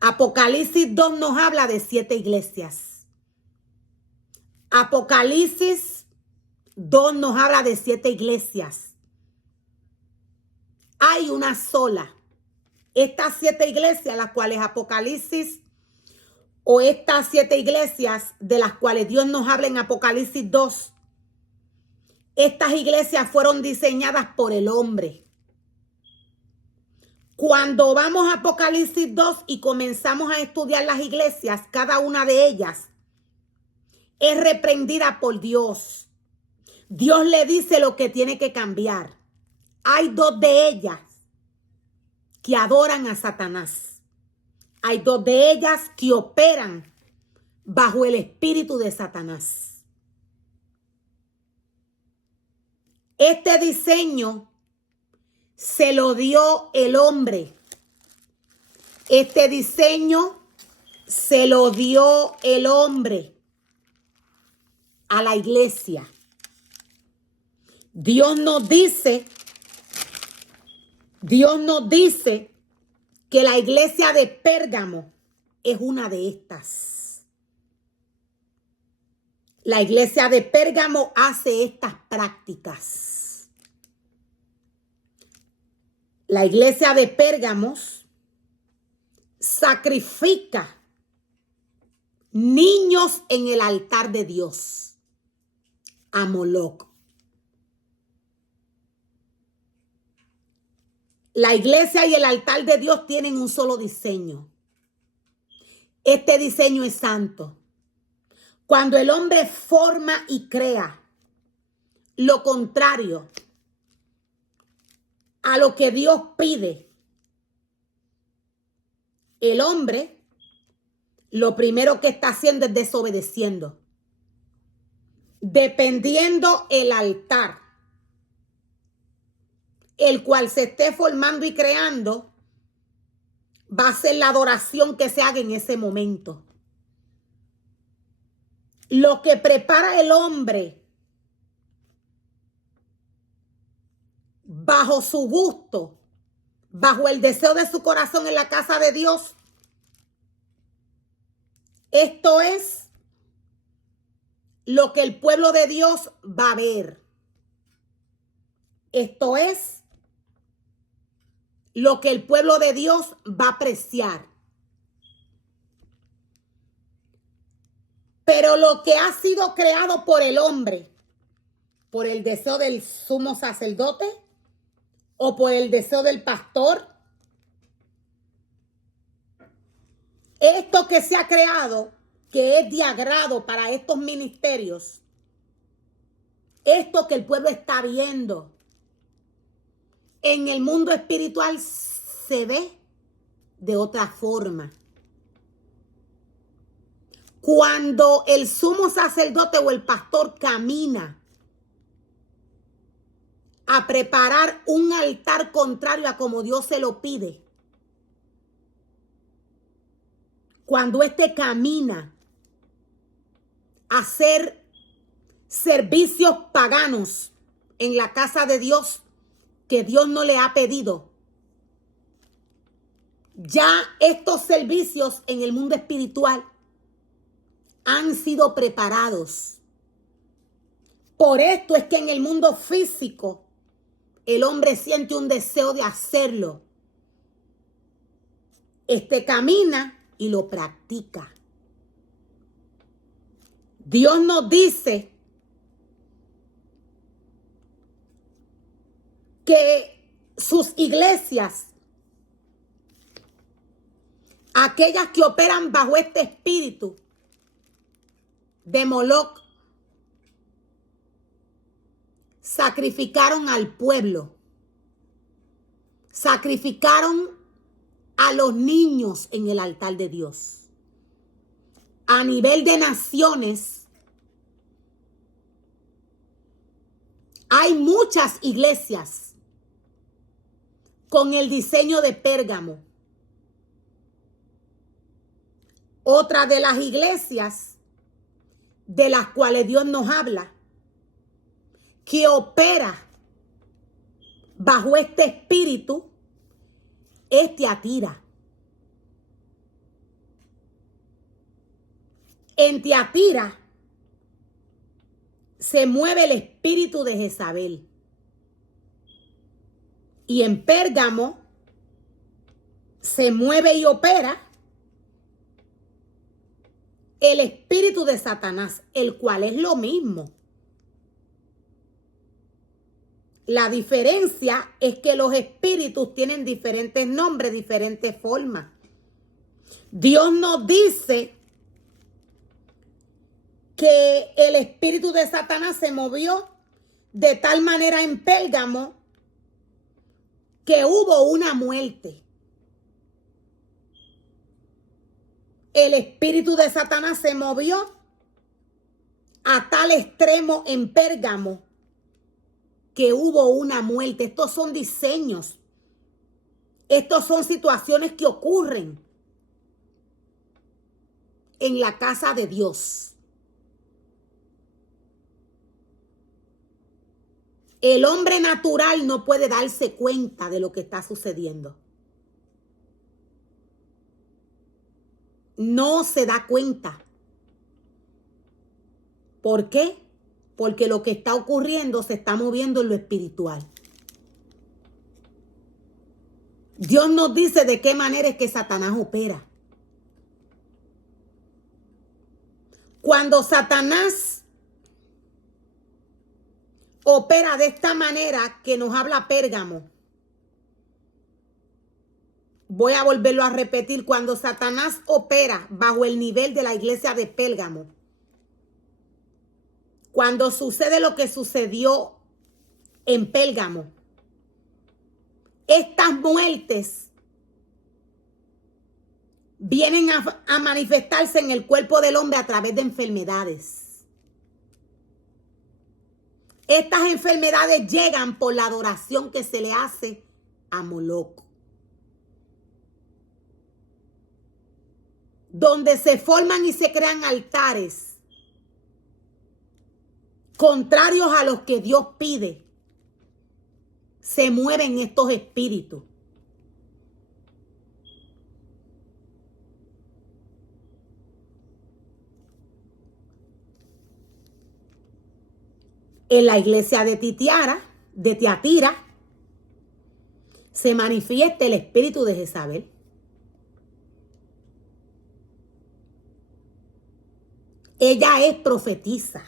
Apocalipsis 2 nos habla de 7 iglesias. Apocalipsis 2 nos habla de 7 iglesias. Hay una sola. Estas 7 iglesias, las cuales Apocalipsis, o estas 7 iglesias de las cuales Dios nos habla en Apocalipsis 2, estas iglesias fueron diseñadas por el hombre. Cuando vamos a Apocalipsis 2 y comenzamos a estudiar las iglesias, cada una de ellas es reprendida por Dios. Dios le dice lo que tiene que cambiar. Hay 2 de ellas que adoran a Satanás. Hay 2 de ellas que operan bajo el espíritu de Satanás. Este diseño se lo dio el hombre. Este diseño se lo dio el hombre a la iglesia. Dios nos dice que la iglesia de Pérgamo es una de estas. La iglesia de Pérgamo hace estas prácticas. La iglesia de Pérgamo sacrifica niños en el altar de Dios, a Moloc. La iglesia y el altar de Dios tienen un solo diseño. Este diseño es santo. Cuando el hombre forma y crea lo contrario a lo que Dios pide, el hombre lo primero que está haciendo es desobedeciendo, dependiendo el altar, el cual se esté formando y creando, va a ser la adoración que se haga en ese momento. Lo que prepara el hombre bajo su gusto, bajo el deseo de su corazón en la casa de Dios, esto es lo que el pueblo de Dios va a ver. Esto es lo que el pueblo de Dios va a apreciar. Pero lo que ha sido creado por el hombre, por el deseo del sumo sacerdote o por el deseo del pastor, esto que se ha creado, que es de agrado para estos ministerios, esto que el pueblo está viendo, en el mundo espiritual se ve de otra forma. Cuando el sumo sacerdote o el pastor camina a preparar un altar contrario a como Dios se lo pide, cuando éste camina a hacer servicios paganos en la casa de Dios que Dios no le ha pedido, ya estos servicios en el mundo espiritual han sido preparados. Por esto es que en el mundo físico el hombre siente un deseo de hacerlo. Camina y lo practica. Dios nos dice que sus iglesias, aquellas que operan bajo este espíritu de Moloc, sacrificaron al pueblo, sacrificaron a los niños en el altar de Dios. A nivel de naciones, hay muchas iglesias con el diseño de Pérgamo. Otra de las iglesias de las cuales Dios nos habla, que opera bajo este espíritu, es Tiatira. En Tiatira se mueve el espíritu de Jezabel. Y en Pérgamo se mueve y opera el espíritu de Satanás, el cual es lo mismo. La diferencia es que los espíritus tienen diferentes nombres, diferentes formas. Dios nos dice que el espíritu de Satanás se movió de tal manera en Pérgamo que hubo una muerte. El espíritu de Satanás se movió a tal extremo en Pérgamo que hubo una muerte. Estos son diseños. Estos son situaciones que ocurren en la casa de Dios. El hombre natural no puede darse cuenta de lo que está sucediendo. No se da cuenta. ¿Por qué? Porque lo que está ocurriendo se está moviendo en lo espiritual. Dios nos dice de qué manera es que Satanás opera. Cuando Satanás opera de esta manera que nos habla Pérgamo, voy a volverlo a repetir, cuando Satanás opera bajo el nivel de la iglesia de Pérgamo, cuando sucede lo que sucedió en Pérgamo, estas muertes vienen a manifestarse en el cuerpo del hombre a través de enfermedades. Estas enfermedades llegan por la adoración que se le hace a Moloc, donde se forman y se crean altares contrarios a los que Dios pide. Se mueven estos espíritus. En la iglesia de Tiatira, se manifiesta el espíritu de Jezabel. Ella es profetisa.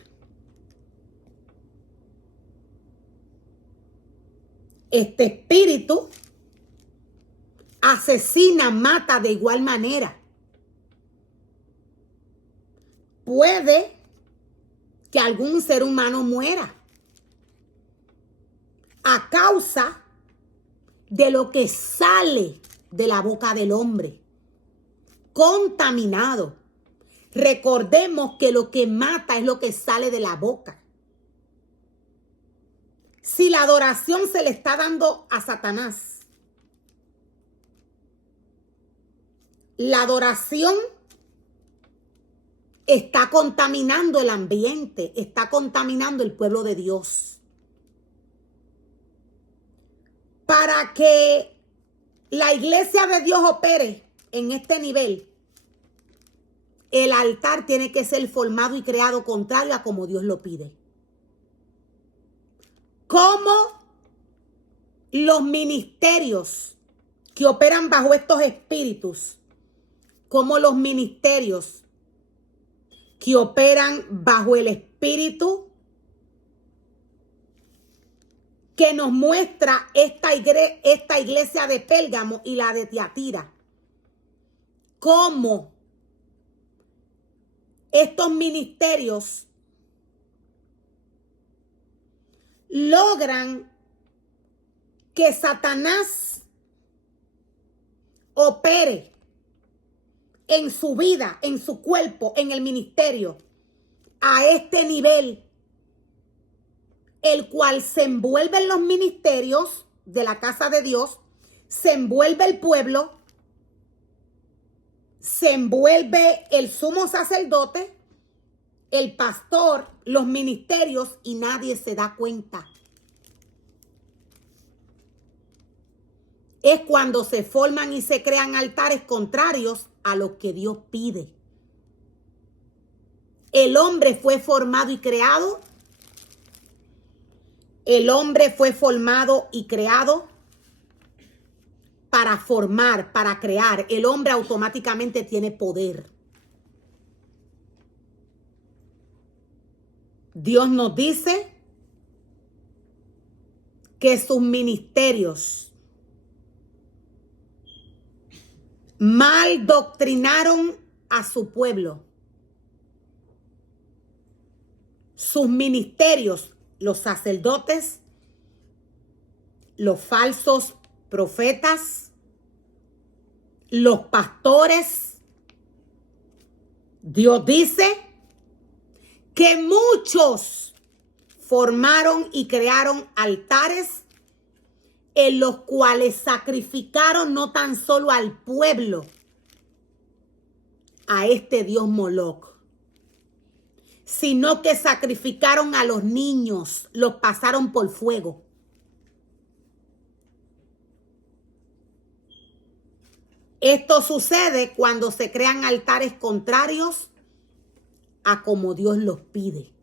Este espíritu asesina, mata de igual manera. Puede que algún ser humano muera a causa de lo que sale de la boca del hombre, contaminado. Recordemos que lo que mata es lo que sale de la boca. Si la adoración se le está dando a Satanás, la adoración está contaminando el ambiente, está contaminando el pueblo de Dios. Para que la iglesia de Dios opere en este nivel, el altar tiene que ser formado y creado contrario a como Dios lo pide. Como los ministerios que operan bajo estos espíritus, como los ministerios que operan bajo el espíritu que nos muestra esta iglesia de Pérgamo y la de Tiatira. Cómo estos ministerios logran que Satanás opere en su vida, en su cuerpo, en el ministerio, a este nivel, el cual se envuelven los ministerios de la casa de Dios, se envuelve el pueblo, se envuelve el sumo sacerdote, el pastor, los ministerios, y nadie se da cuenta. Es cuando se forman y se crean altares contrarios a lo que Dios pide. El hombre fue formado y creado. El hombre fue formado y creado para formar, para crear. El hombre automáticamente tiene poder. Dios nos dice que sus ministerios mal doctrinaron a su pueblo. Sus ministerios, los sacerdotes, los falsos profetas, los pastores. Dios dice que muchos formaron y crearon altares en los cuales sacrificaron no tan solo al pueblo, a este dios Moloch, sino que sacrificaron a los niños, los pasaron por fuego. Esto sucede cuando se crean altares contrarios a como Dios los pide.